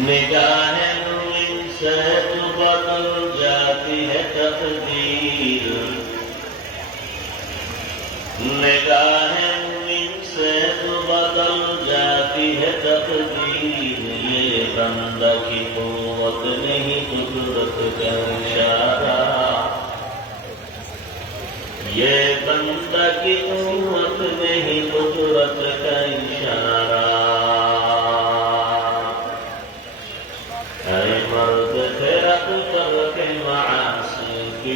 निगाह से तो बदल जाती है तकदीर। निगाह से तो बदल जाती है तकदीर। ये बंदा की कुवत नहीं कुदरत का ये बंदा की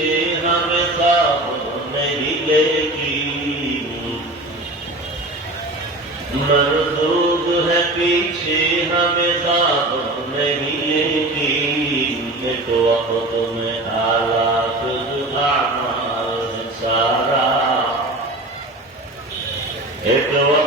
जरूरत ऐ मर्द तेरा तो करके मासी की जरूरत अब सोबत सालिह की समा कोई नहीं चारा अब सोबत सालिह की समा कोई नहीं चारा मरदूद है पीछे हमें खाब नहीं लेगी मरदूद है पीछे हमें खाब नहीं लेगी एक वक्त में हालात जो आमाल है सारा एक वक्त में